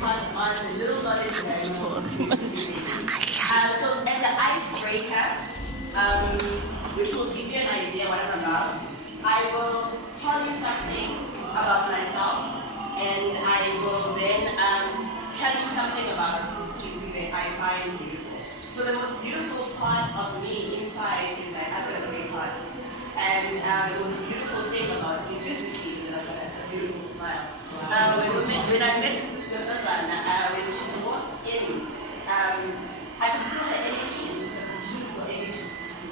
pass on the little knowledge that I know. So, and the icebreaker, which will give you an idea what I'm about, I will tell you something about myself, and I will then tell you something about Sisi that I find beautiful. So the most beautiful part of me inside is that I've got a great heart. And the most beautiful thing about me physically is that I've got a beautiful smile. When I met Sister Sazana, when she walked in, I could feel her energy, and she's got a beautiful energy.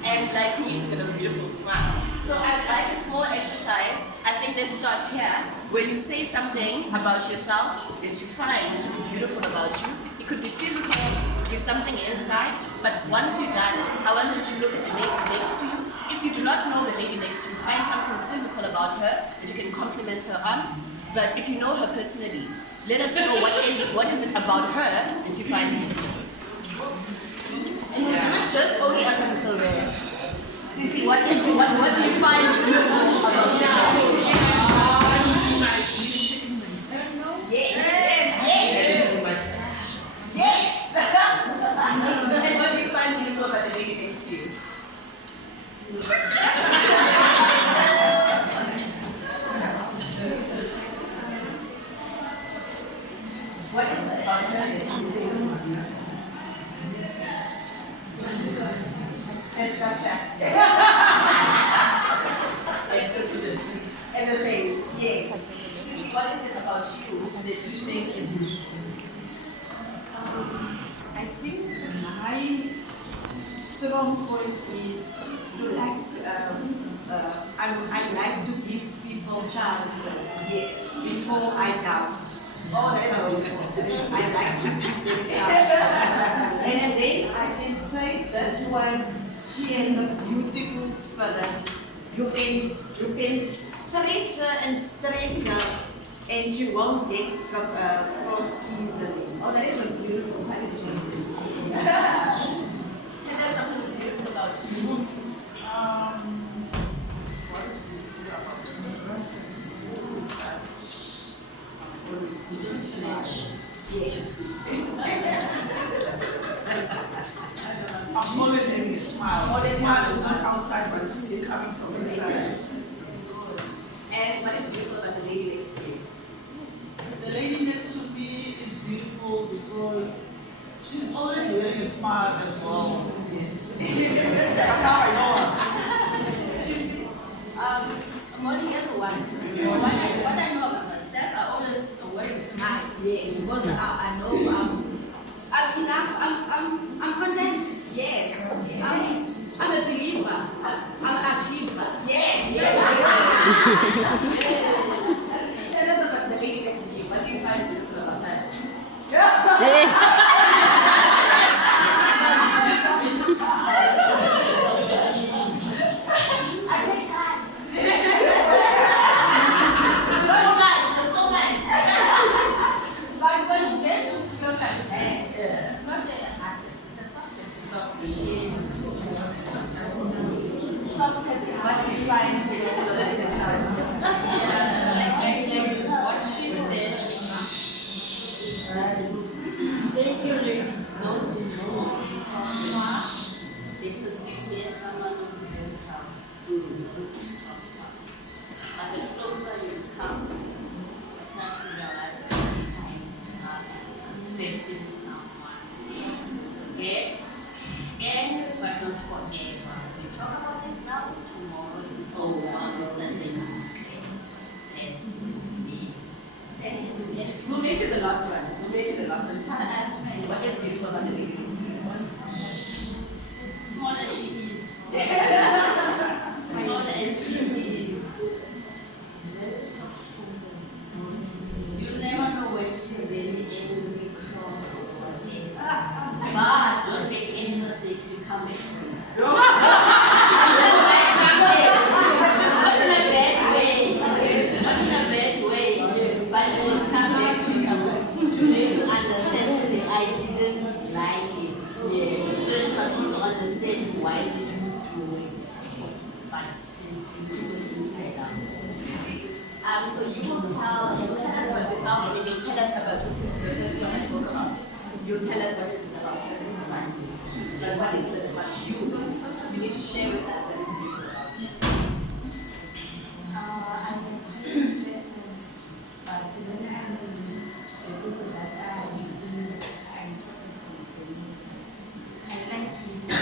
And like me, she's got a beautiful smile. So I'd like a small exercise. I think let's start here. When you say something about yourself that you find to be beautiful about you, it could be physical, it could be something inside, but once you're done, I want you to look at the lady next to you. If you do not know the lady next to you, find something physical about her that you can compliment her on. But if you know her personally, let us know what is it about her that you find beautiful. And we'll do it just only up until there. Sisi, what do you find beautiful about yourself? Yes! And what do you find beautiful about the lady next to you? What is it about her that you think? The structure. And the face, yes. What is it about you that you think is beautiful? I think my strong point is to like, I like to give people chances before I doubt. Oh, that's So beautiful. I like to give them chances. And then I can say that's why she has a beautiful spirit. You can stretch her and stretch her, and she won't get cross easily. Oh, that is a beautiful quality. So there's something beautiful about you. What is beautiful about you? You don't stretch. Yes. I'm always having a smile. Always Smile is not outside, but it's coming from inside. And what is beautiful about the lady next to you? The lady next to me is beautiful because she's always wearing a smile as well. Yes. That's how I know her. Morning, everyone. What I know about myself, I always wear a smile. Yes. Because I know I'm enough. I'm content. Yes. I'm a believer. I'm an achiever. Yes. Tell us about the lady next to you. What do you find beautiful about her? I take time. There's so much. But when you get too close at the end, it's not a hardness, it's a softness. Soft cousin, what do you find beautiful about yourself? What she said. Thank you, ladies. Those who know me, they perceive me as someone who's very proud. Those who come. But the closer you come, you start to realize it's accepting someone. Forget, but not forever. We talk about it now, tomorrow it's over. It's not the mistake. That's me. We'll make it the last one. Tell us what is beautiful about the lady next to you. Small as she is. Small as she is. Very soft spoken. You never know when she really angry, cross or whatever. But don't make any mistake, she come back for you. Not in a bad way. Not in a bad way. But she was come back to make you understand that I didn't like it. So she must understand why did you do it. But she's beautiful inside out. So you will tell us about yourself and then you'll tell us about this is the person you'll tell us what it is about her that you find beautiful. But what is it about you? You need to share with us that is beautiful about you. I'm a good person, but when I'm with the people that I'm talking to, I like people.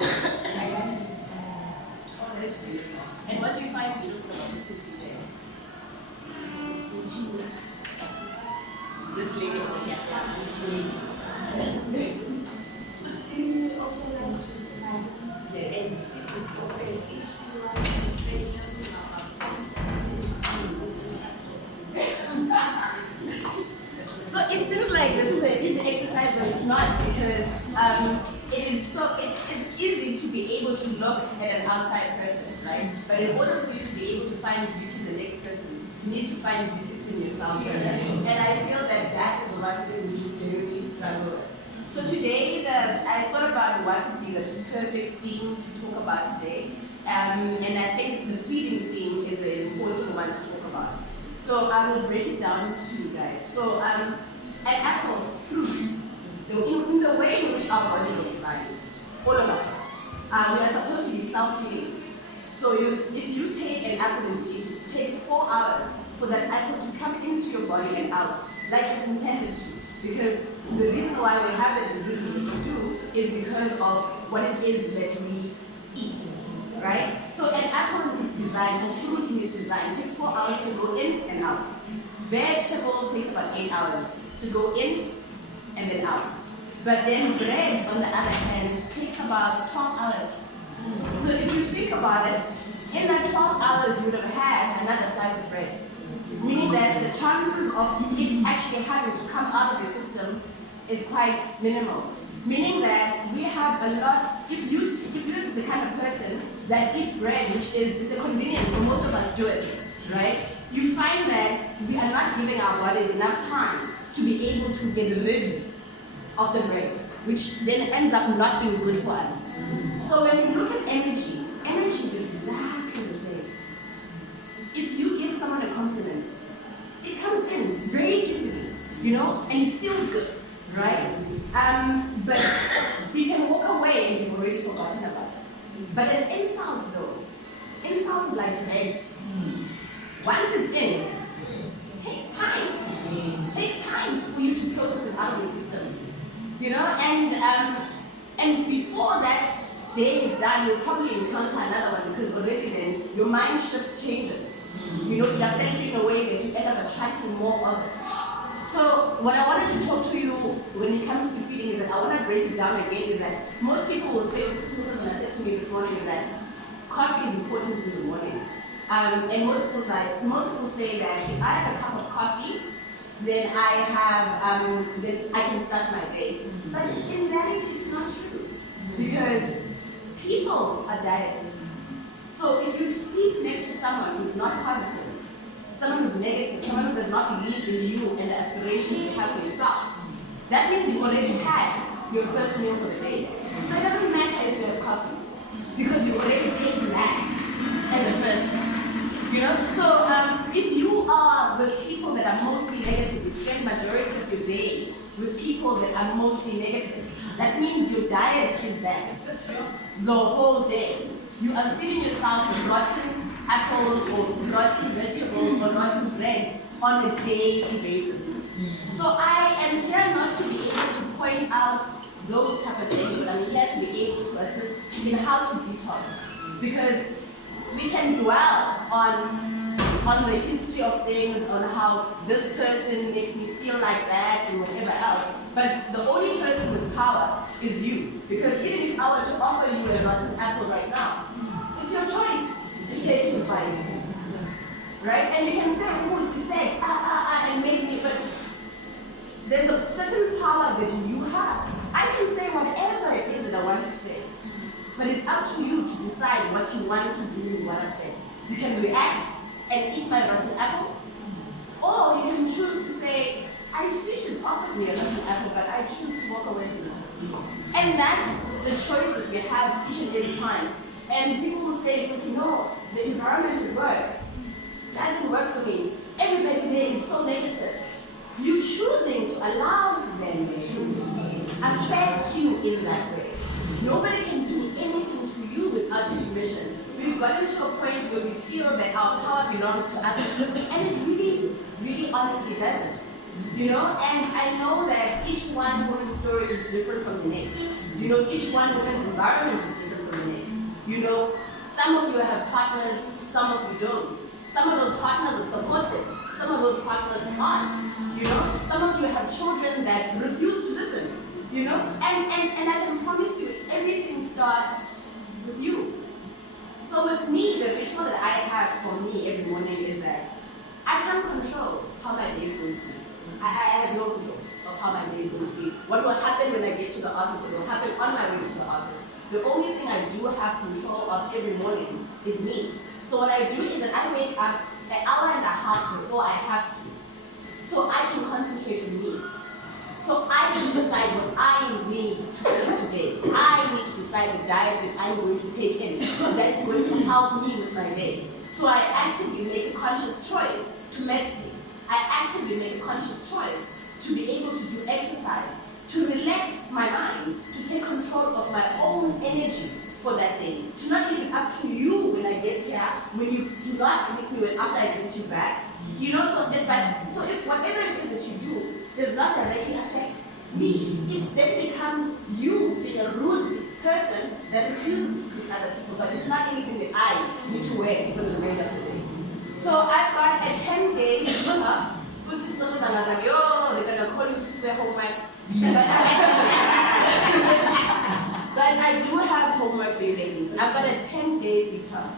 I like to smile. Oh, that is beautiful. And what do you find beautiful about this Sissy day? This lady over here. She also likes to smile. And she is open. If she wants to say something So it seems like this is an easy exercise, but it's not, because it's easy to be able to look at an outside person, right? But in order for you to be able to find beauty in the next person, you need to find beauty in yourself. And I feel that is one thing we just generally struggle with. So today, I thought about what would be the perfect theme to talk about today, and I think the feeding theme is an important one to talk about. So I will break it down to you guys. So an apple, fruit, in the way in which our bodies are designed, all of us, we are supposed to be self-healing. So if you take an apple and eat it, it takes 4 hours for that apple to come into your body and out, like it's intended to. Because the reason why we have the diseases that we do is because of what it is that we eat, right? So an apple in its design, or fruit in its design, takes 4 hours to go in and out. Vegetable takes about 8 hours to go in and then out. But then bread, on the other hand, takes about 12 hours. So if you think about it, in that 12 hours you would have had another slice of bread. Meaning that the chances of it actually having to come out of your system is quite minimal. Meaning that we have a lot, if you're the kind of person that eats bread, which is a convenience, so most of us do it, right? You find that we are not giving our bodies enough time to be able to get rid of the bread, which then ends up not being good for us. So when you look at energy, energy is exactly the same. If you give someone a compliment, it comes in very easily, and it feels good, right? But you can walk away and you've already forgotten about it. But an insult though, insult is like bread. Once it's in, it takes time. It takes time for you to process it out of your system. And before that day is done, you'll probably encounter another one, because already then your mind shift changes. It affects you in a way that you end up attracting more of it. So what I wanted to talk to you when it comes to feeding is that I want to break it down again, is that most people will say, this is what I said to me this morning, is that coffee is important in the morning. And most people say that if I have a cup of coffee, then then I can start my day. But in reality, it's not true, because people are dieting. So if you sleep next to someone who's not positive, someone who's negative, someone who does not believe in you and the aspirations you have for yourself, that means you've already had your first meal for the day. So it doesn't matter if you have coffee, because you've already taken that as a first. So if you are with people that are mostly negative, you spend majority of your day with people that are mostly negative, that means your diet is that the whole day. You are feeding yourself with rotten apples or rotten vegetables or rotten bread on a daily basis. So I am here not to be able to point out those type of things, but I'm here to be able to assist in how to detox. Because we can dwell on the history of things, on how this person makes me feel like that and whatever else. But the only person with power is you. Because it is our to offer you a rotten apple right now. It's your choice to take to bite. Right? And you can say, who's to say, and make me, but there's a certain power that you have. I can say whatever it is that I want to say. But it's up to you to decide what you want to do with what I said. You can react and eat my rotten apple, or you can choose to say, I see she's offered me a rotten apple, but I choose to walk away from her. And that's the choice that we have each and every time. And people will say, but the environment at work doesn't work for me. Everybody there is so negative. You choosing to allow them to affect you in that way. Nobody can do anything to you without your permission. We've gotten to a point where we feel that our power belongs to others, and it really, really honestly doesn't. You know, and I know that each one woman's story is different from the next. You know, each one woman's environment is different from the next. You know, some of you have partners, some of you don't. Some of those partners are supportive, some of those partners aren't. You know, some of you have children that refuse to listen. You know, and I can promise you, everything starts with you. So with me, the ritual that I have for me every morning is that I can't control how my day is going to be. I have no control of how my day is going to be. What will happen when I get to the office, what will happen on my way to the office. The only thing I do have control of every morning is me. So what I do is that I wake up an hour and a half before I have to. So I can concentrate on me. So I can decide what I need to eat today. I need to decide the diet that I'm going to take in that's going to help me with my day. So I actively make a conscious choice to meditate. I actively make a conscious choice to be able to do exercise, to relax my mind, to take control of my own energy for that day. To not leave it up to you when I get here, when you do not greet me after I get you back. You know, so if whatever it is that you do does not directly affect me, it then becomes you being a rude person that refuses to treat other people, but it's not anything that I need to wear for the remainder of the day. So I've got a 10-day detox. Because this person is like, yo, they're gonna call you since we're homework. But I do have homework for you ladies. I've got a 10-day detox.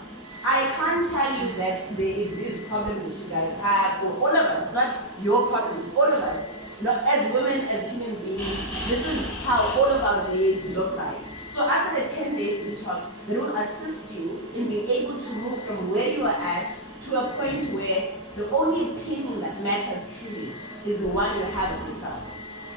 I can't tell you that there is this problem that you guys have, or all of us, not your problems, all of us. Not as women, as human beings, this is how all of our days look like. So after the 10-day detox, they will assist you in being able to move from where you are at to a point where the only opinion that matters truly is the one you have of yourself.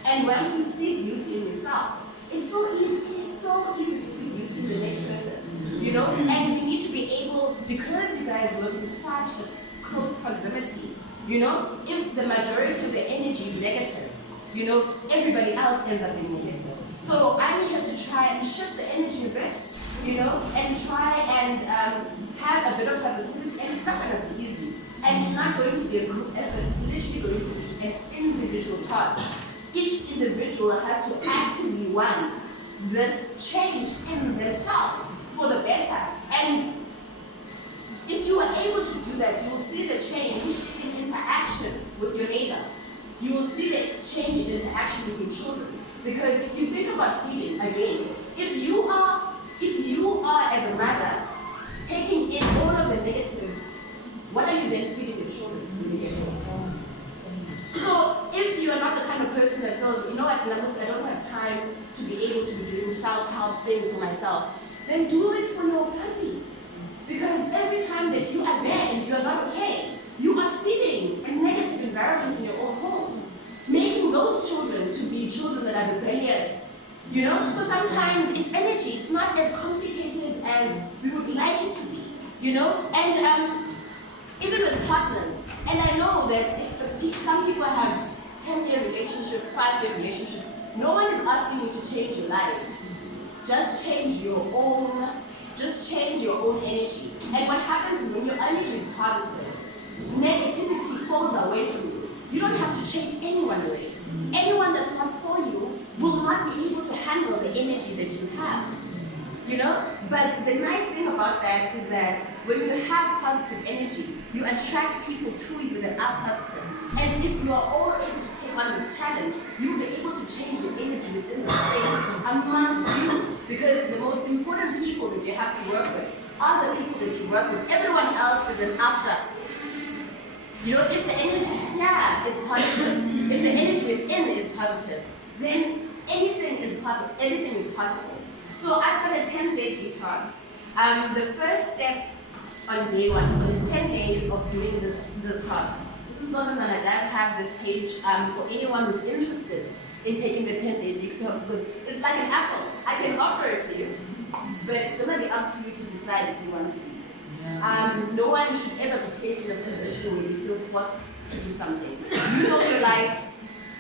And once you see beauty in yourself, it's so easy to see beauty in the next person. You know? And we need to be able, because you guys work in such a close proximity, you know, if the majority of the energy is negative, you know, everybody else ends up being negative. So I have to try and shift the energy a bit, you know, and try and have a bit of positivity. And it's not going to be easy. And it's not going to be a group effort. It's literally going to be an individual task. Each individual has to actively want this change in themselves for the better. And if you are able to do that, you will see the change in interaction with your neighbor. You will see the change in interaction with your children. Because if you think about feeding, again, if you are as a mother taking in all of the negative, what are you then feeding your children? So if you are not the kind of person that feels, you know what, I don't have time to be able to be doing self-help things for myself, then do it for your family. Because every time that you are there and you are not okay, you are feeding a negative environment in your own home, making those children to be children that are rebellious. You know? So sometimes it's energy. It's not as complicated as we would like it to be. You know? And even with partners. And I know that some people have 10-year relationship, 5-year relationship. No one is asking you to change your life. Just change your own energy. And what happens when your energy is positive, negativity falls away from you. You don't have to chase anyone away. Anyone that's not for you will not be able to handle the energy that you have. You know? But the nice thing about that is that when you have positive energy, you attract people to you that are positive. And if you are all able to take on this challenge, you'll be able to change your energy within the space amongst you. Because the most important people that you have to work with are the people that you work with. Everyone else is an after. You know, if the energy here is positive, if the energy within is positive, then anything is possible. So I've got a 10-day detox. The first step on day 1, so it's 10 days of doing this task. This is not something that I have this page for anyone who's interested in taking the 10-day detox, because it's like an apple. I can offer it to you, but it's going to be up to you to decide if you want to eat. No one should ever be placed in a position where you feel forced to do something. You know your life,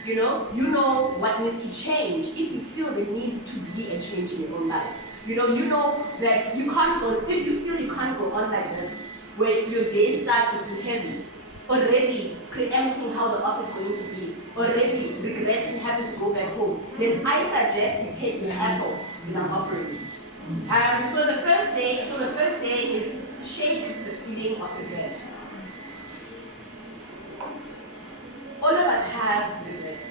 You know what needs to change if you feel there needs to be a change in your own life. You know that you can't go, if you feel you can't go on like this, where your day starts with you heavy, already preempting how the office is going to be, already regretting having to go back home, then I suggest you take this apple that I'm offering you. So the first day is shake the feeling of regret. All of us have regrets.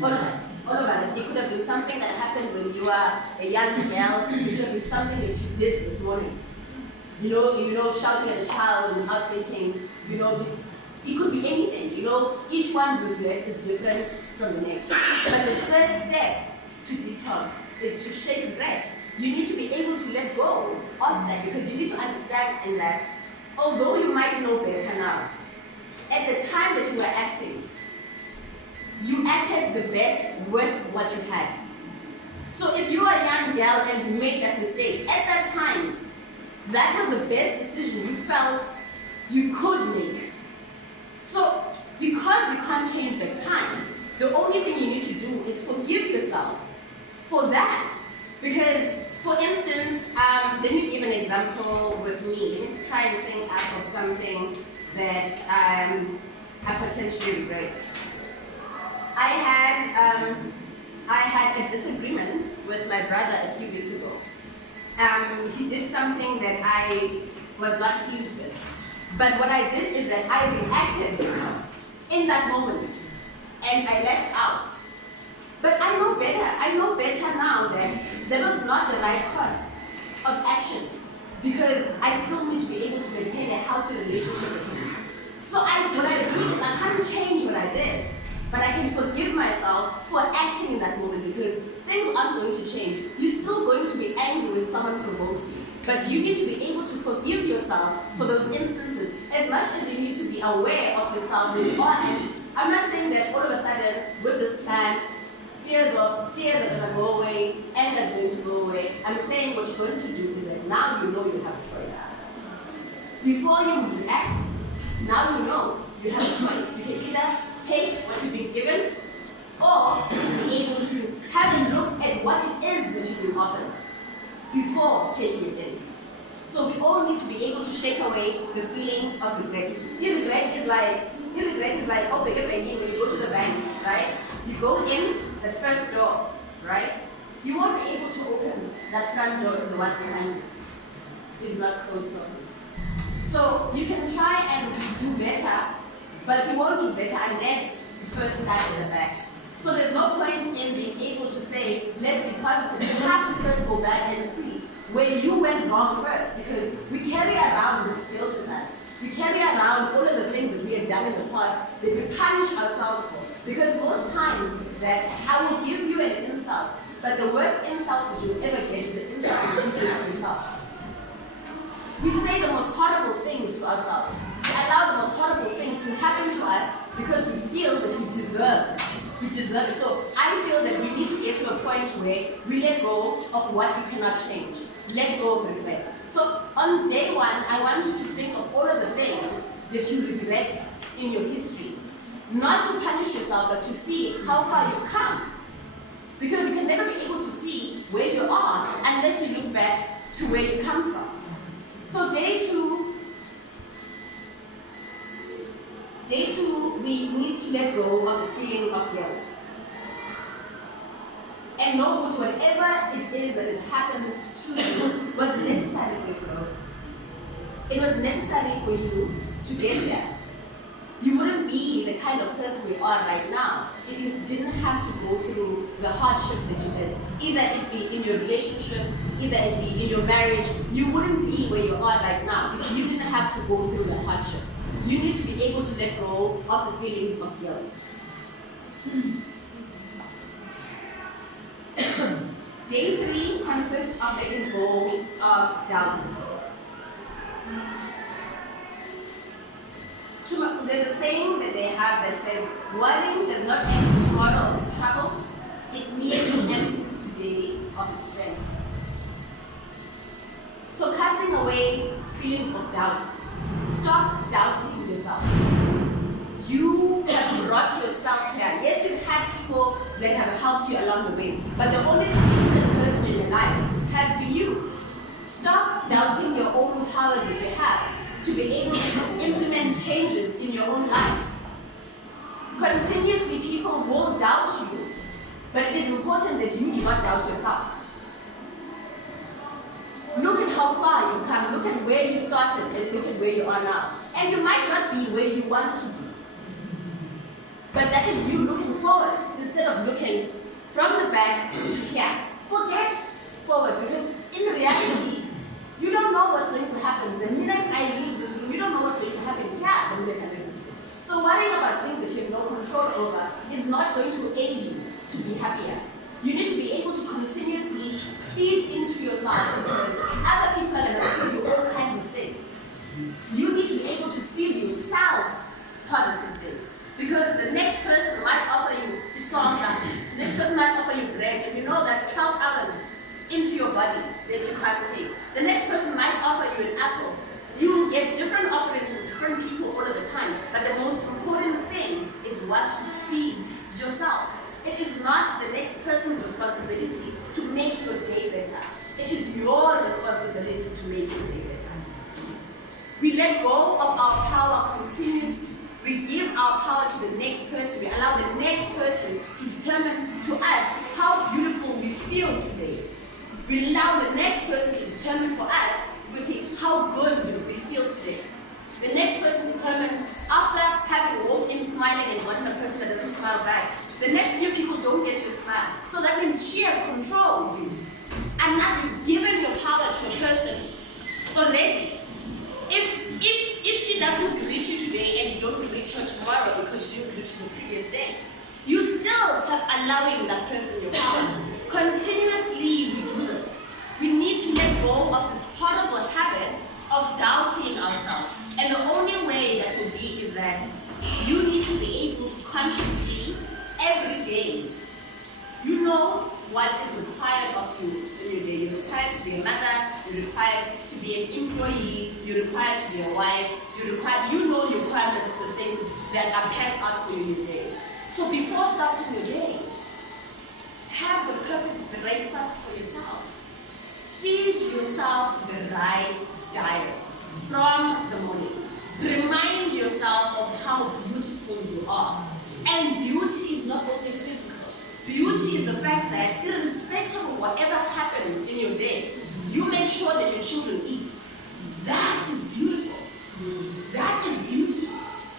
All of us. It could have been something that happened when you were a young girl. It could have been something that you did this morning. Shouting at a child and outpacing, it could be anything, Each one's regret is different from the next. But the first step to detox is to shake regret. You need to be able to let go of that because you need to understand in that, although you might know better now, at the time that you were acting, you acted the best with what you had. So if you were a young girl and you made that mistake, at that time, that was the best decision you felt you could make. So because we can't change back time, the only thing you need to do is forgive yourself for that. Because, for instance, let me give an example with me. Try and think out of something that I potentially regret. I had a disagreement with my brother a few weeks ago. He did something that I was not pleased with. But what I did is that I reacted in that moment and I let out. But I know better. I know better now that that was not the right course of action because I still need to be able to maintain a healthy relationship with him. So what I do is I can't change what I did, but I can forgive myself for acting in that moment because things aren't going to change. You're still going to be angry when someone provokes you, but you need to be able to forgive yourself for those instances as much as you need to be aware of yourself when you are angry. I'm not saying that all of a sudden with this plan, fears are going to go away, anger is going to go away. I'm saying what you're going to do is that now you know you have a choice. Before you react, now you know you have a choice. You can either take what you've been given or be able to have a look at what it is that you've been offered before taking it in. So we all need to be able to shake away the feeling of regret. Regret is like open your banking when you go to the bank, right? You go in the first door, right? You won't be able to open that front door if the one behind you is not closed properly. So you can try and do better, but you won't do better unless you first start at the back. So there's no point in being able to say, let's be positive. You have to first go back and see where you went wrong first, because we carry around this guilt with us. We carry around all of the things that we had done in the past that we punish ourselves for. Because most times that I will give you an insult, but the worst insult that you'll ever get is an insult that you give to yourself. We say the most horrible things to ourselves. We allow the most horrible things to happen to us because we feel that we deserve it. We deserve it. So I feel that we need to get to a point where we let go of what you cannot change. Let go of regret. So on day one, I want you to think of all of the things that you regret in your history. Not to punish yourself, but to see how far you've come. Because you can never be able to see where you are unless you look back to where you come from. So day two, we need to let go of the feeling of guilt. And know that whatever it is that has happened to you was necessary for your growth. It was necessary for you to get here. You wouldn't be the kind of person you are right now if you didn't have to go through the hardship that you did. Either it be in your relationships, either it be in your marriage. You wouldn't be where you are right now if you didn't have to go through the hardship. You need to be able to let go of the feelings of guilt. Day 3 consists of letting go of doubt. There's a saying that they have that says, worrying does not empty tomorrow of its troubles, it merely empties today of its strength. So casting away feelings of doubt. Stop doubting yourself. You have brought yourself here. Yes, you've had helped you along the way. But the only consistent person in your life has been you. Stop doubting your own powers that you have to be able to implement changes in your own life. Continuously, people will doubt you, but it is important that you do not doubt yourself. Look at how far you've come, look at where you started, and look at where you are now. And you might not be where you want to be. But that is you looking forward, instead of looking from the back to here. Forget forward, because in reality, you don't know what's going to happen. The minute I leave this room, you don't know what's going to happen here the minute I leave this room. So worrying about things that you have no control over is not going to aid you to be happier. You need to be able to continuously feed into yourself, because other people are going to feed you all kinds of things. You need to be able to feed yourself positive things. Because the next person might offer you isonga, the next person might offer you bread, and you know that's 12 hours into your body that you can't take. The next person might offer you an apple. You will get different offerings from different people all of the time, but the most important thing is what you feed yourself. It is not the next person's responsibility to make your day better. It is your responsibility to make your day better. We let go of our power continuously. We give our power to the next person. We allow the next person to determine to us how beautiful we feel today. We allow the next person to determine for us how good do we feel today. The next person determines, after having walked in smiling and gotten a person that doesn't smile back, the next few people don't get your smile. So that means she has controlled you. And now you've given your power to a person already. If she doesn't greet you today and you don't greet her tomorrow because she didn't greet you the previous day, you still have allowing that person your power. Continuously we do this. We need to let go of this horrible habit of doubting ourselves. And the only way that will be is that you need to be able to consciously, every day, you know what is required of you in your day. You're required to be a mother, you're required to be an employee, you're required to be a wife, you know your requirements for the things that are penned out for you in your day. So before starting your day, have the perfect breakfast for yourself. Feed yourself the right diet from the morning. Remind yourself of how beautiful you are. And beauty is not only physical. Beauty is the fact that irrespective of whatever happens in your day, you make sure that your children eat. That is beautiful. That is beauty.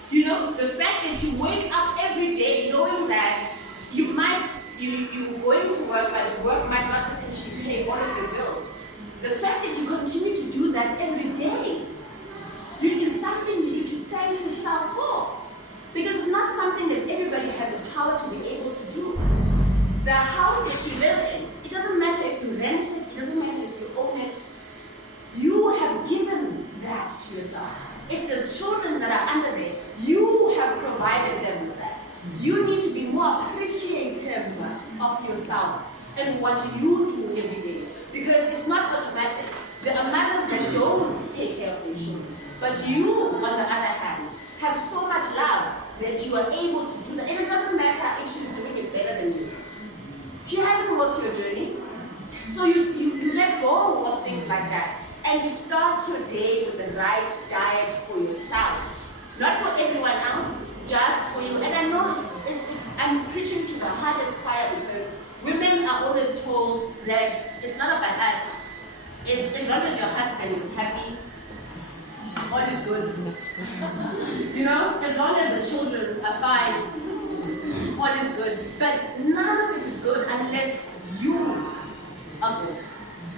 You know, the fact that you wake up every day knowing that you're going to work, but work might not potentially pay all of your bills. The fact that you continue to do that every day is something you need to thank yourself for. Because it's not something that everybody has the power to be able to do. The house that you live in, it doesn't matter if you rent it, it doesn't matter if you own it. You have given that to yourself. If there's children that are under there, you have provided them with that. You need to be more appreciative of yourself and what you do every day. Because it's not automatic. There are mothers that don't take care of their children. But you, on the other hand, have so much love that you are able to do that. And it doesn't matter if she's doing it better than you. She hasn't walked your journey. So you let go of things like that. And you start your day with the right diet for yourself. Not for everyone else, just for you. And I know I'm preaching to the hardest choir because women are always told that it's not about us. As long as your husband is happy, all is good. You know, as long as the children are fine, all is good. But none of it is good unless you are good.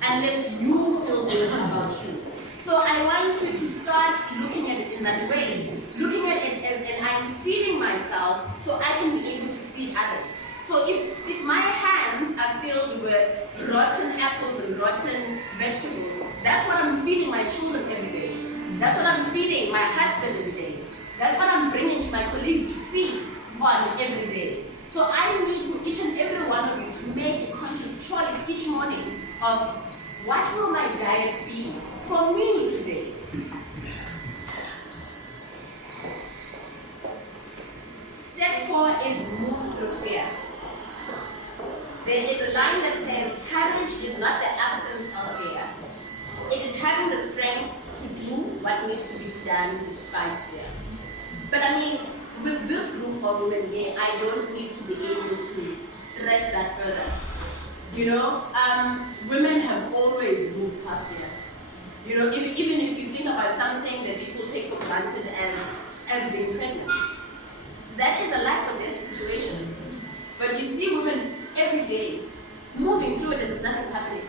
Unless you feel good about you. So I want you to start looking at it in that way. Looking at it as I'm feeding myself so I can be able to feed others. So if my hands are filled with rotten apples and rotten vegetables, that's what I'm feeding my children every day. That's what I'm feeding my husband every day. That's what I'm bringing to my colleagues to feed on every day. So I need from each and every one of you to make a conscious choice each morning of what will my diet be for me today. Step 4 is move through fear. There is a line that says, courage is not the absence of fear. It is having the strength to do what needs to be done despite fear. But I mean, with this group of women here, I don't need to be able to stress that further. You know, women have always moved past fear. You know, even if you think about something that people take for granted as being pregnant, that is a life or death situation. But you see women every day moving through it as if nothing's happening.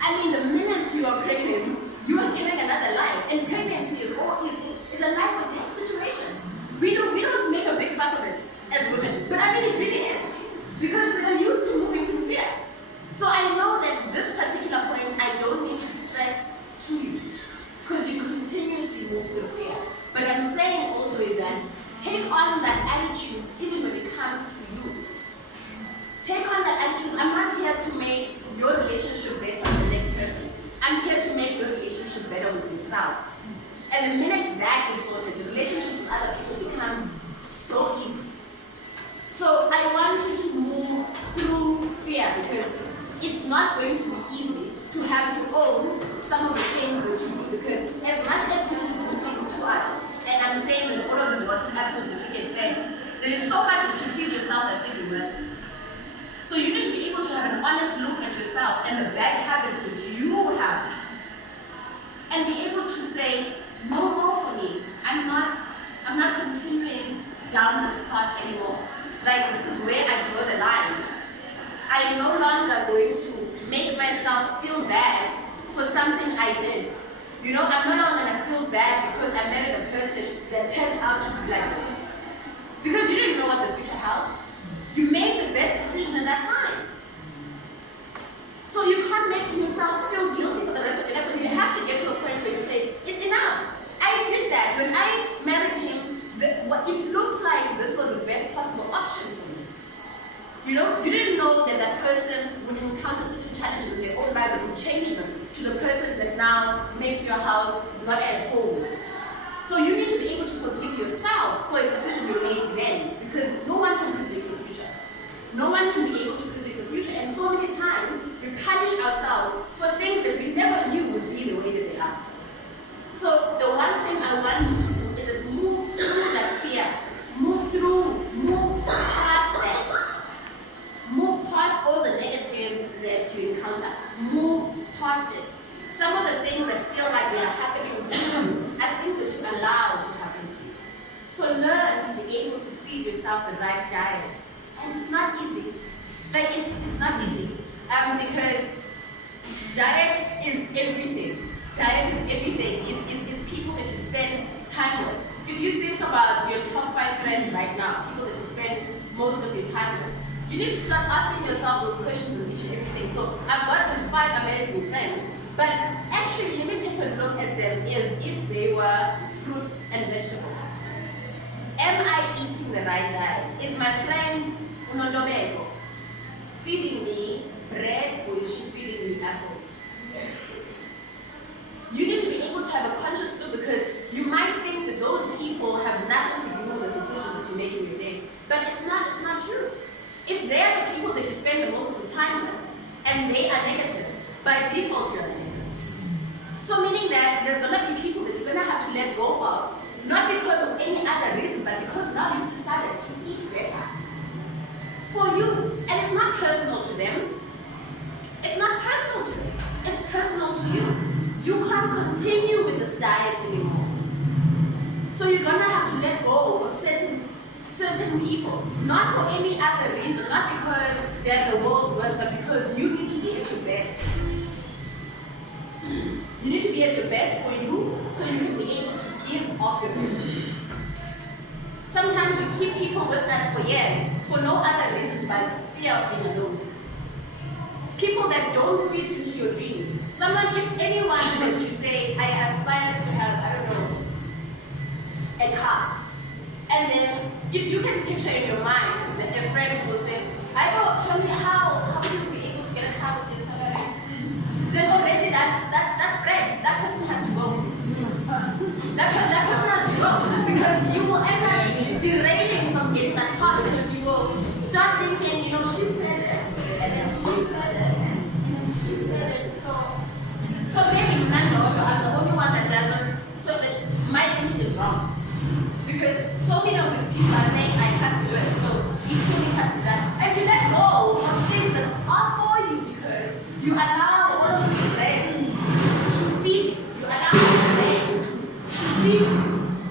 I mean, the minute you are pregnant, you are getting another life, and pregnancy is a life or death situation. We don't make a big fuss of it as women, but I mean it really is, because we are used to moving through fear. So I know that this particular point I don't need to stress to you, because you continuously move through fear. But I'm saying also is that take on that attitude even when it comes to you. Take on that attitude. I'm not here to make your relationship better with the next person. I'm here to make your relationship better with yourself. And the minute that is sorted, the relationships with other people become so easy. So I want you to move through fear, because it's not going to be easy to have to own some of the things that you do, because as much as people do things to us, and I'm saying there's all of these rotten apples that you get fed, there is so much that you feed yourself that think you must. So you need to be able to have an honest look at yourself and the bad habits that you have, and be able to say, no more for me. I'm not continuing down this path anymore. Like, this is where I draw the line. I'm no longer going to make myself feel bad for something I did. You know, I'm no longer going to feel bad because I married a person that turned out to be like this. Because you didn't know what the future held. You made the best decision at that time. So you can't make yourself feel guilty for the rest of your life. So you have to get to a point where you say, it's enough. I did that. When I married him, it looked like this was the best possible option for me. You know, you didn't know that that person would encounter certain challenges in their own lives that would change them to the person that now makes your house not at home. So you need to be able to forgive yourself for a decision you made then, because no one can predict the future. No one can be able to predict the future, and so many times we punish ourselves for things that we never knew would be the way that they are. So the one thing I want you to do is to move through that fear. Move past that. Move past all the negative that you encounter. Move past it. Some of the things that feel like they are happening to you are things that you allow to happen to you. So learn to be able to feed yourself the right diet. And it's not easy. Like, it's not easy. Because diet is everything. Diet is everything. It's people that you spend time with. If you think about your top 5 friends right now, people that you spend most of your time with, you need to start asking yourself those questions on each and everything. So I've got these 5 amazing friends, but actually let me take a look at them as if they were fruit and vegetables. Am I eating the right diet? Is my friend Unondobeko feeding me bread, or is she feeding me apples? You need to be able to have a conscious look, because you might think that those people have nothing to do with the decisions that you make in your day. But it's not true. If they are the people that you spend the most of the time with, and they are negative, by default you're negative. So meaning that there's gonna be people that you're gonna have to let go of, not because of any other reason, but because now you've decided to eat better. For you. And it's not personal to them. It's not personal to them. It's personal to you. You can't continue with this diet anymore. So you're gonna have to let go of certain people, not for any other reason, not because they're the world's worst, but because you need to be at your best. You need to be at your best for you, so you can be able to give off your best. Sometimes we keep people with us for years for no other reason but fear of being alone. People that don't fit into your dreams. If anyone that you say, I aspire to have, I don't know, a car. And then, if you can picture in your mind that a friend will say, show me how will you be able to get a car with your salary? Then already that's great. That person has to go. That person has to go. Because you will end up derailing from getting that car, because you will start thinking, she said that. wrong. Because so many of these people are saying, I can't do it, so you truly can't do that. And you let go of things that are for you because you allow all of these friends to feed you. You allow your friend to feed you.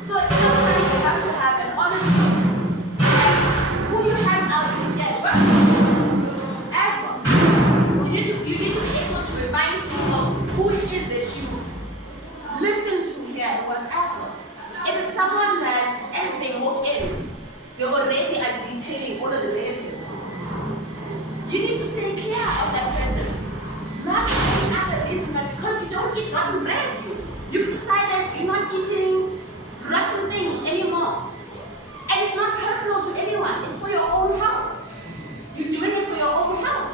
So sometimes you have to have an honest look at who you hang out with at work as well. You need to be able to remind people of who it is that you listen to here at work as well. If it's someone that, as they walk in, they already are detailing all of the negatives, you need to stay clear of that person. Not for any other reason, but because you don't eat rotten bread. You've decided you're not eating rotten things anymore. And it's not personal to anyone, it's for your own health. You're doing it for your own health.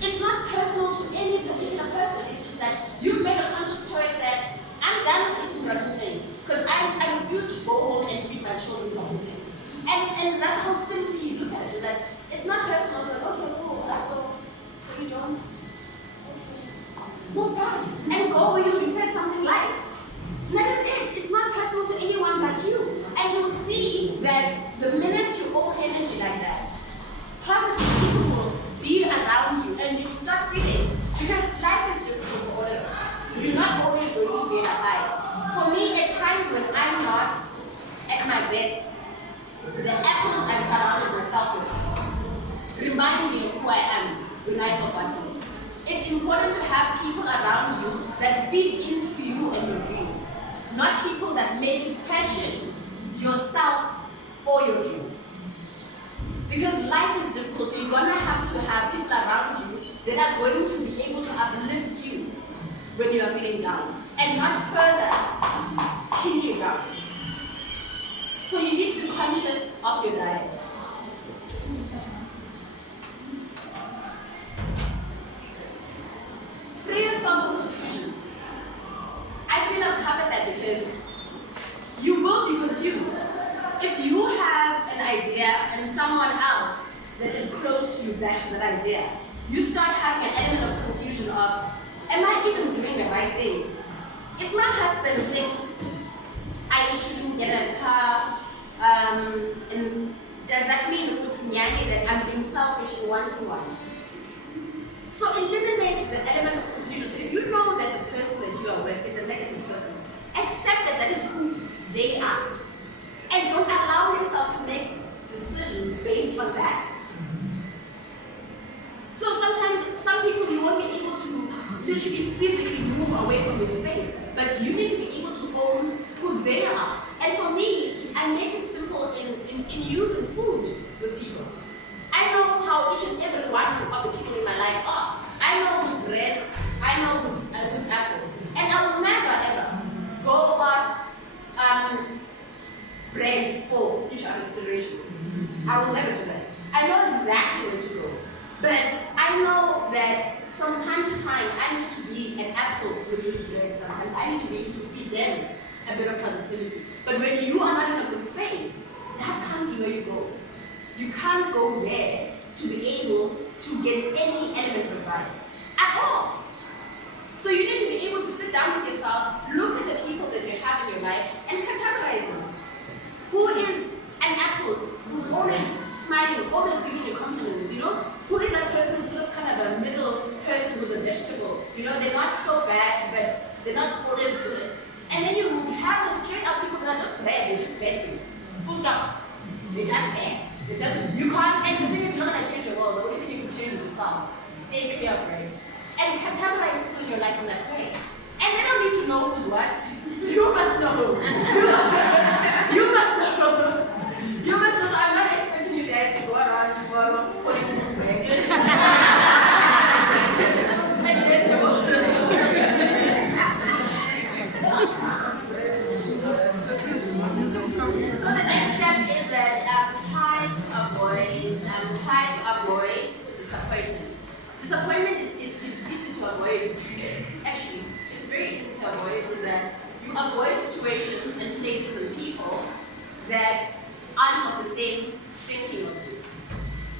It's not personal to any particular person, it's just that you've made a conscious choice that I'm done with eating rotten things. Because I refuse to go home and feed my children rotten things. And that's how simply you look at it, is that it's not personal, it's like, okay, cool, so you don't. Move back and go where you'll be fed something light. That is it. It's not personal to anyone but you. And you will see that the minute you owe energy like that, positive people will be around you and you start feeling. Because life is difficult for all of us. You're not always going to be in a high. For me, at times when I'm not at my best, the apples I've surrounded myself with remind me of who I am when I've forgotten. It's important to have people around you that feed into you and your dreams, not people that make you question yourself or your dreams. Because life is difficult, so you're gonna have to have people around you that are going to be able to uplift you when you are feeling down, and not further pin you down. So you need to be conscious of your diet. Free yourself of confusion. I feel I've covered that because you will be confused. If you have an idea and someone else that is close to you backs that idea, you start having an element of confusion of, am I even doing the right thing? If my husband thinks I shouldn't get a car, and does that mean that I'm being selfish in one-to-one? So eliminate the element of confusion. So if you know that the person that you are with is a negative person, accept that that is who they are. And don't allow yourself to make decisions based on that. So sometimes, some people you won't be able to literally physically move away from your space, but you need to be able to own who they are. And for me, I make it simple in using food with people. I know how each and every one of the people in my life are. I know who's bread, I know who's apples. And I will never ever go past bread for future aspirations. I will never do that. I know exactly where to go. But I know that from time to time, I need to be an apple with this bread sometimes. I need to be able to feed them a bit of positivity. But when you are not in a good space, that can't be where you go. You can't go there to be able to get any element of advice at all. So you need to be able to sit down with yourself, look at the people that you have in your life, and categorize them. Who is an apple who's always smiling, always giving you compliments, you know? Who is that person who's sort of kind of a middle person who's a vegetable? You know, they're not so bad, but they're not always good. And then you have the straight up people that are just bad, they're just bad for you. Full stop. They're just bad. You can't, and the thing is, you're not going to change the world. The only thing you can change is yourself. Stay clear of it. And categorize people in your life in that way. And they don't need to know who's what. You must know. You must know. You must know. So I'm not expecting you guys to go around for putting bread and vegetables. So the next step is that try to avoid disappointment. Disappointment is easy to avoid. Actually, it's very easy to avoid. Is that you avoid situations and places and people that aren't of the same thinking of you.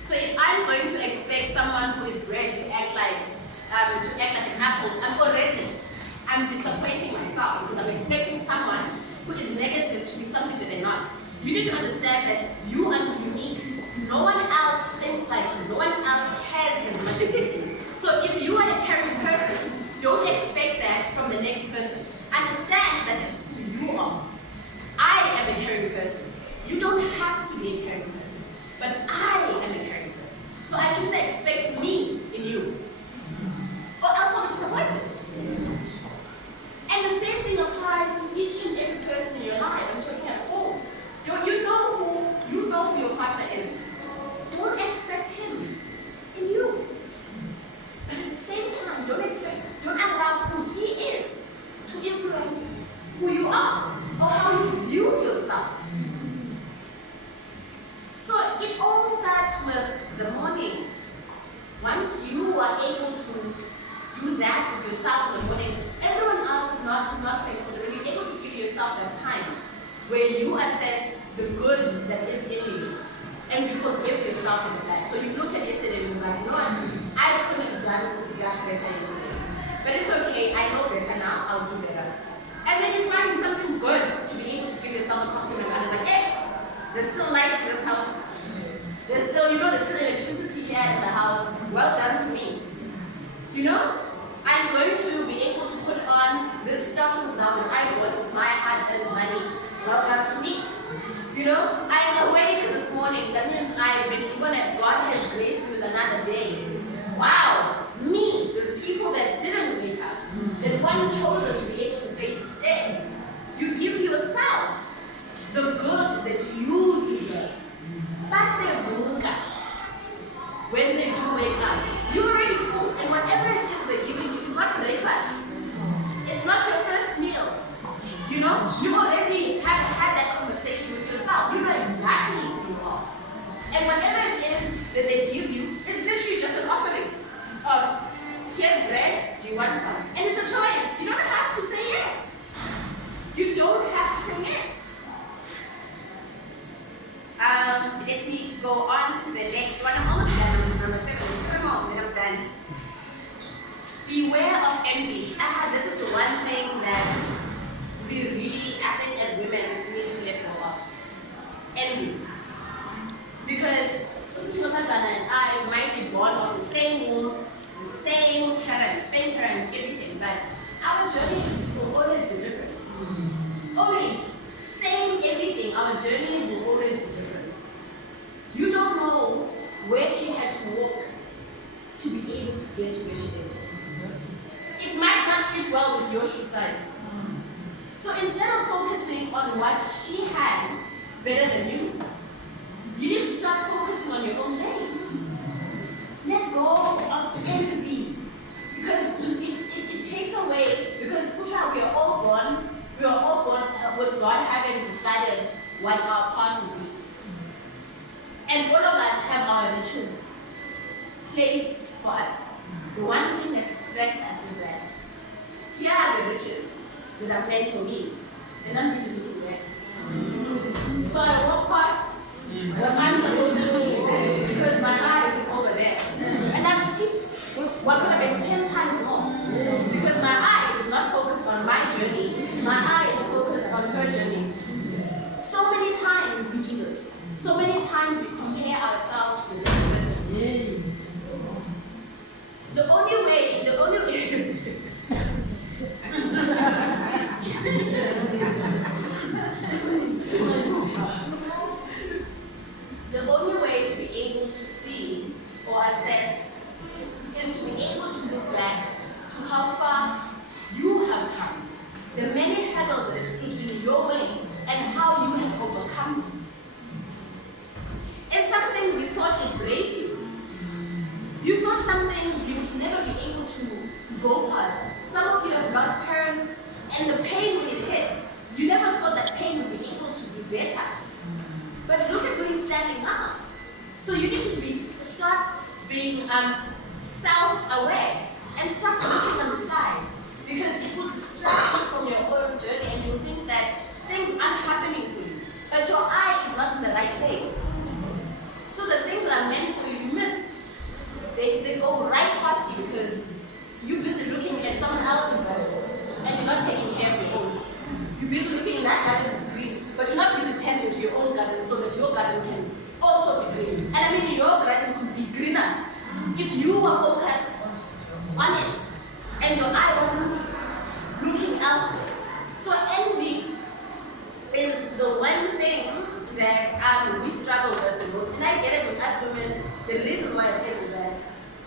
So if I'm going to expect someone who is red to act like an apple, I'm disappointing myself because I'm expecting someone who is need to understand that you are unique. No one else thinks like you. No one else cares as much as you do. So if you are a caring person, don't expect that from the next person. Understand that it's who you are. I am a caring person. You don't have to be a caring person, but I am a caring person. So I shouldn't expect me in you, or else I'll be disappointed. And the same thing applies to each and every person in your life. I'm talking at home. Don't you know who your partner is? Don't expect him in you. But at the same time, don't allow who he is to influence who you are or how you view yourself. So it all starts with the morning. Once you are able to do that with yourself in the morning, everyone else is not so important. When you're able to give yourself that time where you assess the good that is in you and you forgive yourself in the bad. So you look at yesterday and you're like, no, I could have done that better yesterday. But it's okay, I know better now, I'll do better. And then you find something good to be able to give yourself a compliment and it's like, hey, there's still lights in this house. There's still electricity here in the house. Well done to me. You know, I'm going to be able to put on this stockings now that I bought with my hard-earned money. Well done to me. You know, I'm awake this morning. That means God has graced me with another day. Wow, me. There's people that didn't wake up, that weren't chosen to be able to face this day. You give yourself the good that you deserve. When they do wake up, you're already full, and whatever it is they're giving you is not breakfast. It's not your first meal. You know, you already have had that conversation with yourself. You know exactly who you are. And whatever it is that they give you is literally just an offering of, here's bread, do you want some? And it's a choice. You don't have to say yes. You don't have to say yes. Let me go on to the next one. I'm almost done. I'm number 7. Come on, then I'm done. Beware of envy. This is the one thing that we really, I think as women, need to let go of. Envy. Because Sisifazana and I might be born of the same womb, the same parents, everything, but our journeys will always be different. Always. Same everything, our journeys will always be different. You don't know where she had to walk to be able to get to where she is. It might not fit well with your shoe size. So instead of focusing on what she has better than you, you need to start focusing on your own lane. Let go of envy. Because it takes away, because we are all born with God having decided what our path will be. And all of us have our riches placed for us. The one thing that distracts us is that here are the riches that are meant for me, and I'm busy looking there. So I walk past what I'm supposed to do because my eye is over there. And I've skipped what could have been 10 times more because my eye is not focused on my journey. My eye is focused on her journey. So many times we do this. So many times we compare ourselves to this person. The only way the only way to be able to see or assess is to be able to look back to how far you have come, the many hurdles that have stood in your way, and how you have overcome them. And some things you thought would break you. You thought some things you would never be able to go past. Some of you have lost parents, and the pain when it hit, you never thought that pain would be able to be better. But look at where you're standing now. So you need to start being self-aware and stop looking on the side, because it will distract you from your own journey, and you'll think that things aren't happening for you, but your eye is not in the right place. So the things that are meant for you, you miss. They go right past you because you're busy looking at someone else's garden and you're not taking care of your own. You're busy looking in that garden that's green, but you're not busy tend into your own garden so that your garden can also be green. And I mean, your garden could be greener if you were focused on it and your eye wasn't looking elsewhere. So envy is the one thing that we struggle with the most. And I get it with us women. The reason why it is that,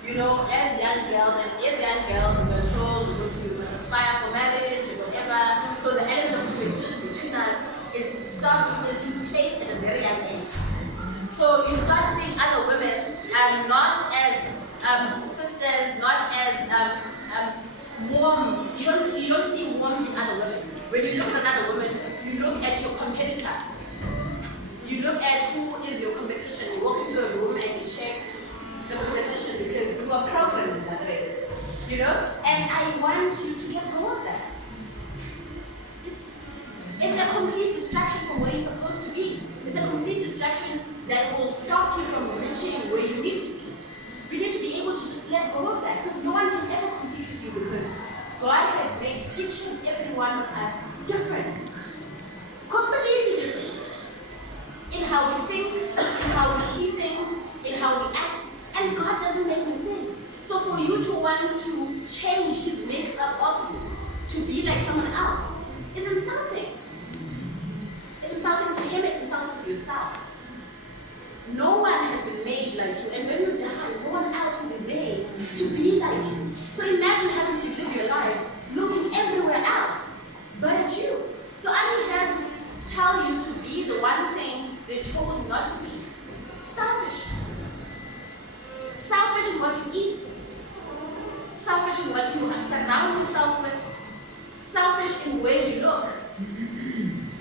you know, as young girls, we're told to go to aspire for marriage or whatever. So the element of competition between us is placed at a very young age. So you start seeing other women not as sisters, not as warm. You don't see warmth in other women. When you look at another woman, you look at your competitor. You look at who is your competition. You walk into a room and you check the competition because you are programmed that way. You know? And I want you to let go of that. It's a complete distraction from where you're supposed to be. It's a complete distraction that will stop you from reaching where you need to be. We need to be able to just let go of that because no one can ever compete with you because God has made each and every one of us different. Completely different. In how we think, in how we see things, in how we act, and God doesn't make mistakes. So for you to want to change his makeup of you, to be like someone else, is insulting. It's insulting to him, it's insulting to yourself. No one has been made like you, and when you die, no one else will be made to be like you. So imagine having to live your life looking everywhere else but at you. So I'm here to tell you to be the one thing they told you not to be. Selfish. Selfish in what you eat. Selfish in what you surround yourself with. Selfish in where you look.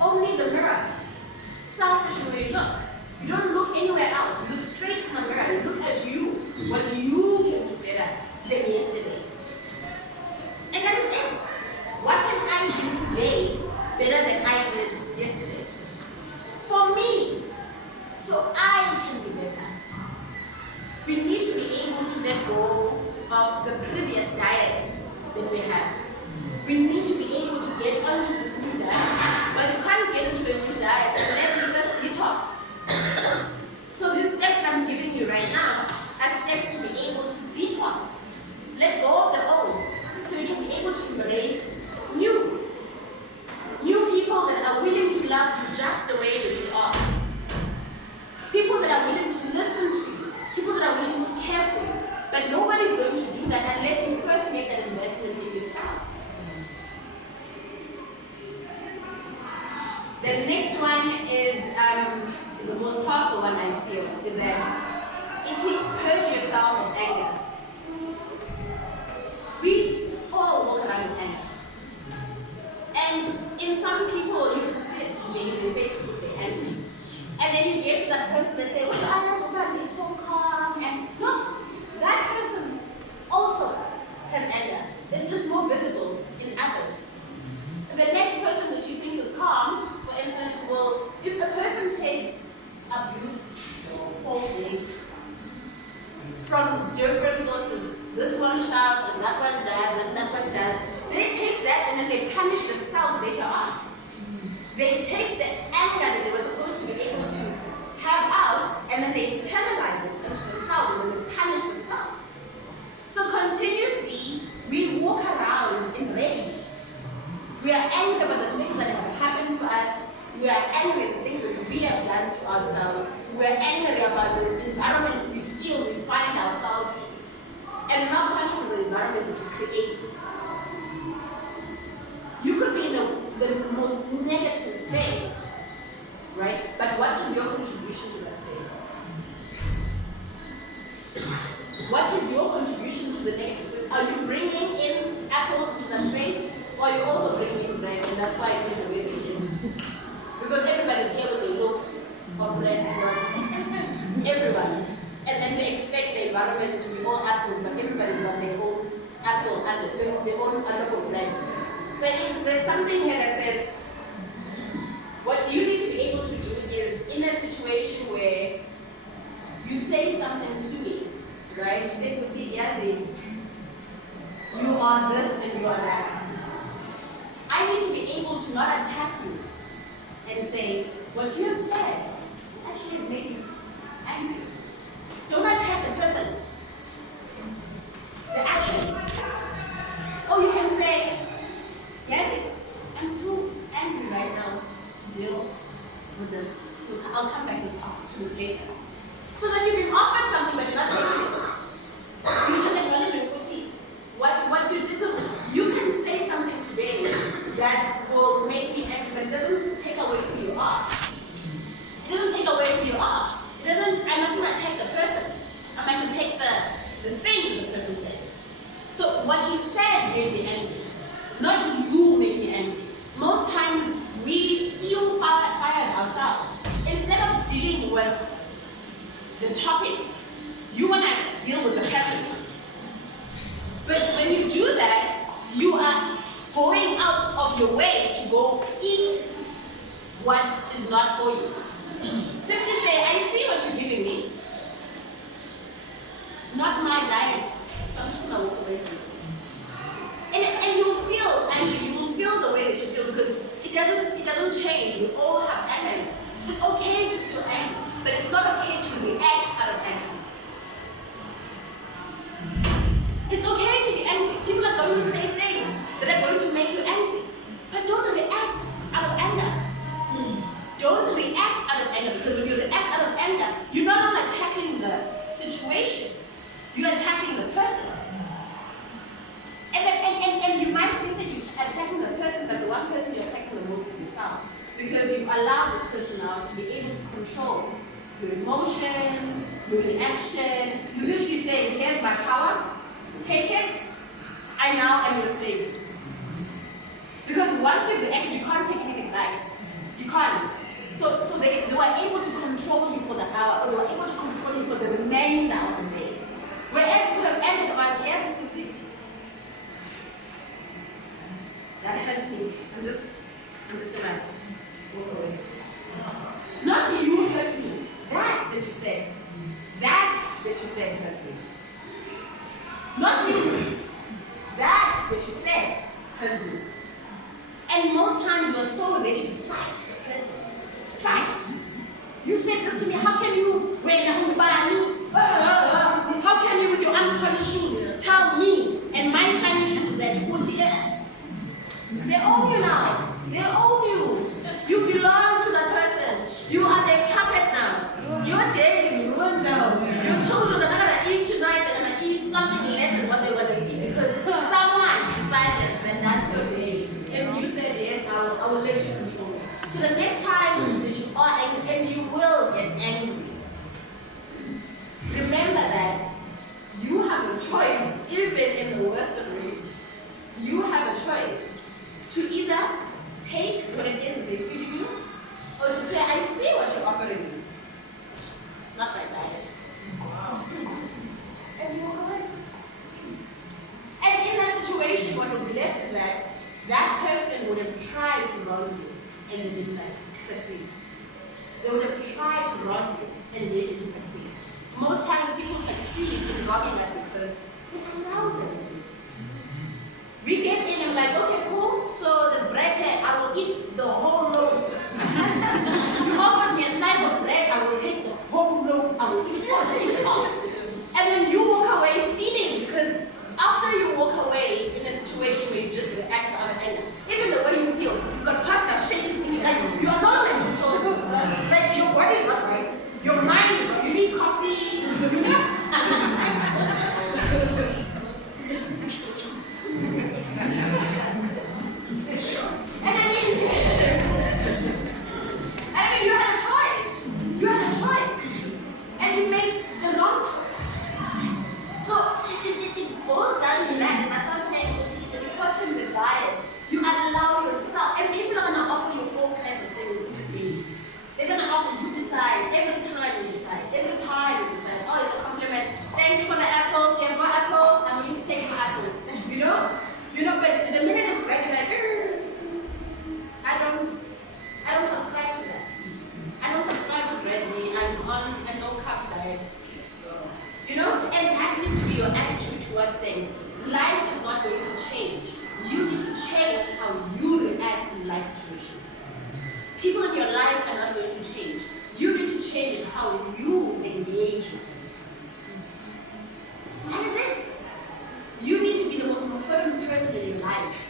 Only the mirror. Selfish in where you look. You don't look anywhere else. You look straight in the mirror. You look at you. What you can do better than yesterday. And that is it. What can I do today better than I did yesterday? For me, so I can be better. We need to be able to let go of the previous diet that we had. We need to be able to get onto this new diet, but you can't get into a new diet unless you first detox. So these steps that I'm giving you right now are steps to be able to detox. Let go of the old so you can be able to embrace new. New people that are willing to love you just the way that you are. People that are willing to listen to you. People that are willing to care for you. But nobody's going to do that unless you first make that investment in yourself. The next one is the most powerful one I feel, is that purge yourself of anger. We all walk around with anger. And in some people, you can see it in their faces, they're angry. And then you get to that person, they say, oh, that's so calm. And no, that person also has anger. It's just more visible in others. The next person that you think is calm, for instance, will, if the person takes abuse all day from different sources, this one shouts and that one does and that one does, they take that and then they punish themselves later on. They take the anger that they were supposed to be able to have out and then they internalize it into themselves and then they punish themselves. So continuously, we walk around in rage. We are angry about the things that have happened to us. We are angry at the things that we have done to ourselves. We are angry about the environment we feel we find ourselves in. And we're not conscious of the environment that we create. You could be in the most negative space, right? But what is your contribution to that space? What is your contribution to the negative space? Are you bringing in apples into that space? Or are you also bringing in bread? And that's why it is the way it is. Because everybody's here with a loaf of bread to work. Everyone. And then they expect the environment to be all apples, but everybody's got their own apple and their own loaf of bread. So there's something here that says, what you need to be able to do is, in a situation where you say something to me, right? You say, Kusi, Yazi, you are this and you are that. I need to be able to not attack you and say, what you have said actually has made me angry. Don't attack the person. The action. Or you can say, yes, I'm too angry right now to deal with this. Look, I'll come back to this later. So then you've been offered something but you're not taking it. You just acknowledge your critique. What you did, because you can say something today that will make me angry, but it doesn't take away who you are. It doesn't take away who you are. It doesn't, I mustn't attack the person. I mustn't take the thing the person said. So what you said made me angry. Not you make me angry. Most times we fuel fires ourselves. Instead of dealing with the topic, you want to deal with the person. But when you do that, you are going out of your way to go eat what is not for you. Simply say, I see what you're giving me. Not my diet. So I'm just going to walk away from it. And you will feel angry, you will feel the way that you feel because it doesn't change. We all have anger. It's okay to feel angry, but it's not okay to react out of anger. It's okay to be angry. People are going to say things that are going to make you angry. But don't react out of anger. Don't react out of anger because when you react out of anger, you're no longer tackling the situation. You're attacking the person. And you might think that you're attacking the person, but the one person you're attacking the most is yourself. Because you've allowed this person now to be able to control your emotions, your reaction. You literally say, here's my power, take it, I now am your slave. Because once you've reacted, you can't take anything back. You can't. So they were able to control you for the hour, or they were able to control you for the remainder of the day. Whereas it could have ended on, yes, it's sleep. That hurts me. I'm just around. Walk away. Not you hurt me. That you said. That you said hurts me. Not you. That you said hurts me. And most times we're so ready to fight the person. Fight. You said this to me. How can you wear the humbani? How can you with your unpolished shoes tell me and my shiny shoes that you put here? They own you now. They own you. You belong to that person. You are their puppet now. Your day is ruined now. Your children are not going to eat tonight. They're going to eat something less than what they want to eat because someone decided that that's your day. And you said, yes, I will let you control me. So the next time that you are angry, and you will get angry, remember that you have a choice, even in the worst of rage. You have a choice to either take what it is that they're feeding you, or to say, I see what you're offering me. It's not my diet. And you walk away. And in that situation, what will be left is that that person would have tried to wrong you, and they didn't succeed. They would have tried to wrong you, and they didn't succeed. Most times people succeed in wronging us because we allow them to. We get in and like, okay, cool, so there's bread here, I will eat the whole loaf. You offered me a slice of bread, I will take the whole loaf, I will eat it all. And then you walk away feeling, because after you walk away in a situation where you just react out of anger, even the way you feel, you've got pasta shaking in you, like you're not in control. Like your body is not right, your mind is wrong, you need coffee, you know? And I mean, you had a choice. You had a choice. And you made the wrong choice. So it boils down to that. And that's what I'm saying, it's important in the diet. You allow yourself, and people are going to offer you all kinds of things. They're going to offer you decide. Every time you decide. Every time you decide. Oh, it's a compliment. Thank you for the apples. You have more apples. I'm willing to take your apples. You know? But the minute it's bread, you're like, I don't subscribe to that. I don't subscribe to bread. I'm on a no carbs diet. And that needs to be your attitude towards things. Life is not going to change. You need to change how you react in life situations. People in your life are not going to change. You need to change in how you engage with them. That is it. You need to be the most important person in your life.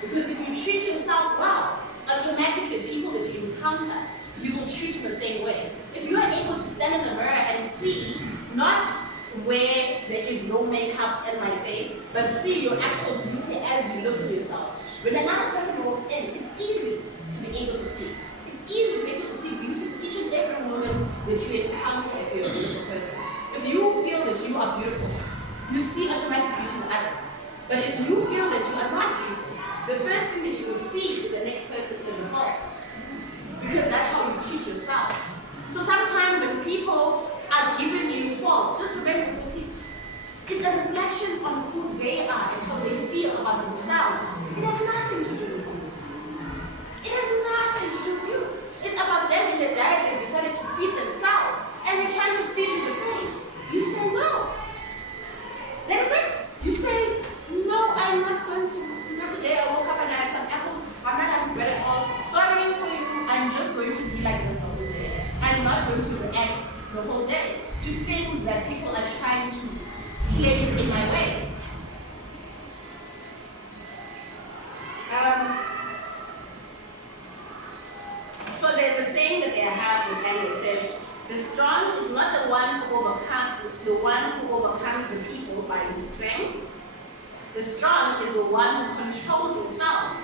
Because if you treat yourself well, automatically people that you encounter, you will treat them the same way. If you are able to stand in the mirror and see not where there is no makeup in my face, but see your actual beauty as you look at yourself. When another person walks in, it's easy to be able to see. It's easy to be able to see beauty in each and every woman that you encounter if you're a beautiful person. If you feel that you are beautiful, you see automatic beauty in others. But if you feel that you are not beautiful, the first thing that you will see in the next person is a fault. Because that's how you treat yourself. So sometimes when people are giving you faults, just remember that it's a reflection on who they are and how they feel about themselves. It has nothing to do with you. It has nothing to do with you. It's about them in the diet they decided to feed themselves and they're trying to feed you the same. You say no. That is it. You say, no, I'm not going to. Not today. I woke up and I had some apples. I'm not having bread at all. Sorry for you. I'm just going to be like this the whole day. I'm not going to react the whole day to things that people are trying to place in my way. So there's a saying that I have in English. It says, "The strong is not the one who overcomes the people by his strength. The strong is the one who controls himself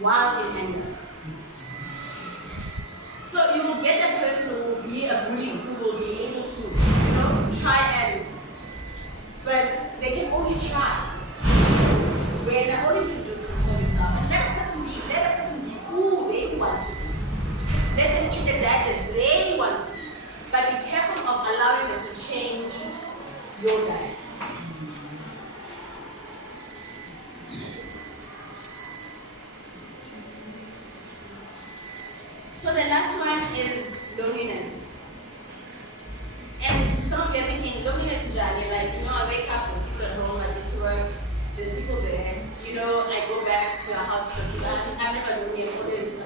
while in anger." So you will get that person who will be a bully, who will be able to, try and, but they can only try. Where the only thing to do is control yourself and let a person be who they want to be. Let them eat the diet that they want to eat. But be careful of allowing them to change your diet. So the last one is loneliness. And some of you are thinking, loneliness is journey. Like, I wake up, there's people at home, I get to work, there's people there. I go back to our house, I'm never lonely, I always be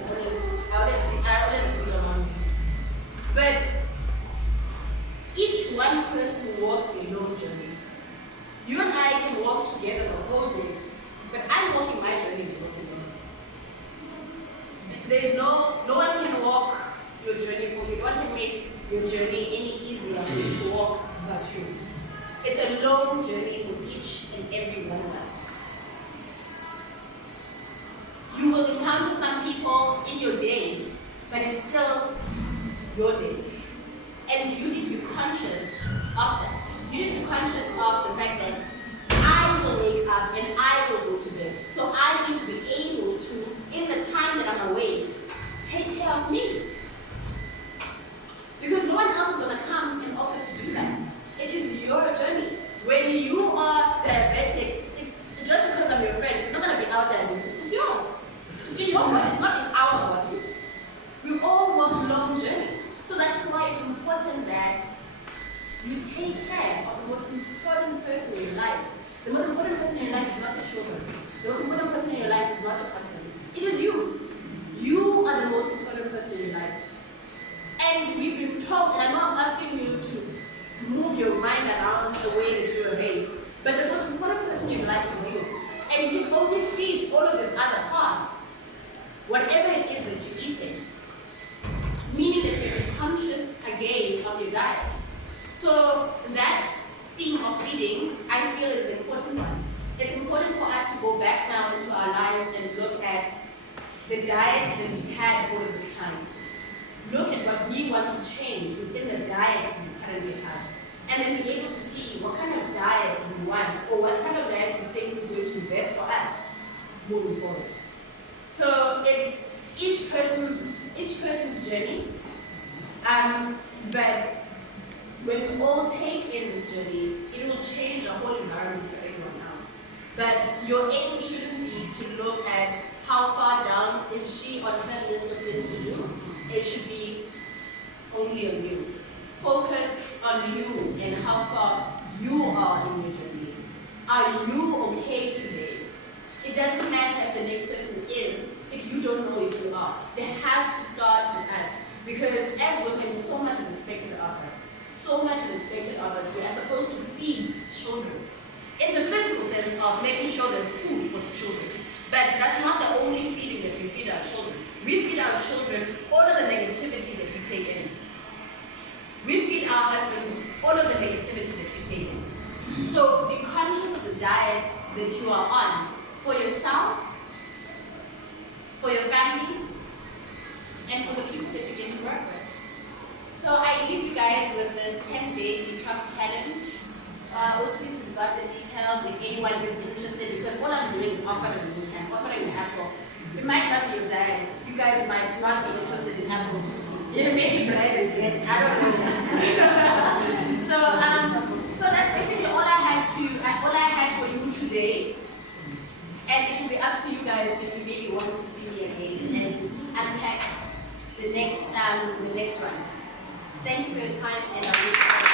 alone. But each one person walks a lone journey. You and I can walk together the whole day, but I'm walking my journey, you're walking yours. There's no one can walk your journey for you. No one can make your journey any easier for you to walk but you. It's a lone journey for each and every one of us. You will encounter some people in your day, but it's still your day. And you need to be conscious of that. You need to be conscious of the fact that I will wake up and I will go to bed. So I need to be able to, in the time that I'm awake, take care of me. Because no one else is going to come and offer to do that. It is your journey. When you are diabetic, it's just because I'm your friend, it's not going to be our diabetes, it's yours. It's in your body, it's not just our body. We all walk long journeys. So that's why it's important that you take care of the most important person in your life. The most important person in your life is not your children. The most important person in your life is not your husband. It is you. You are the most important person in your life. And we've been told, and I'm not asking you to move your mind around the way that you were raised, but the most important person in your life is you. And you can only feed all of these other parts, whatever it is that you're eating. Meaning that you be conscious again of your diet. So that theme of feeding, I feel, is an important one. It's important for us to go back now into our lives and look at the diet that we had all of this time. Look at what we want to change within the diet we currently have. And then be able to see what kind of diet we want, or what kind of diet we think is going to be best for us moving forward. So it's each person's journey. But when we all take in this journey, it will change the whole environment for everyone else. But your aim shouldn't be to look at how far down is she on her list of things to do. It should be only on you. Focus on you and how far you are in your journey. Are you okay today? It doesn't matter if the next person is. if you don't know if you are. There has to start with us. Because as women, so much is expected of us. So much is expected of us. We are supposed to feed children. In the physical sense of making sure there's food for the children. But that's not the only feeding that we feed our children. We feed our children all of the negativity that we take in. We feed our husbands all of the negativity that we take in. So be conscious of the diet that you are on for yourself, for your family, and for the people that you get to work with. So I leave you guys with this 10-day detox challenge. Osis has got the details if anyone is interested, because all I'm doing is offering the apple. It might not be your diet. You guys might not be interested in apples. Maybe bread is best. I don't know. So that's basically all I had for you today. And it will be up to you guys if you maybe want to see me again and unpack the next one. Thank you for your time, and I will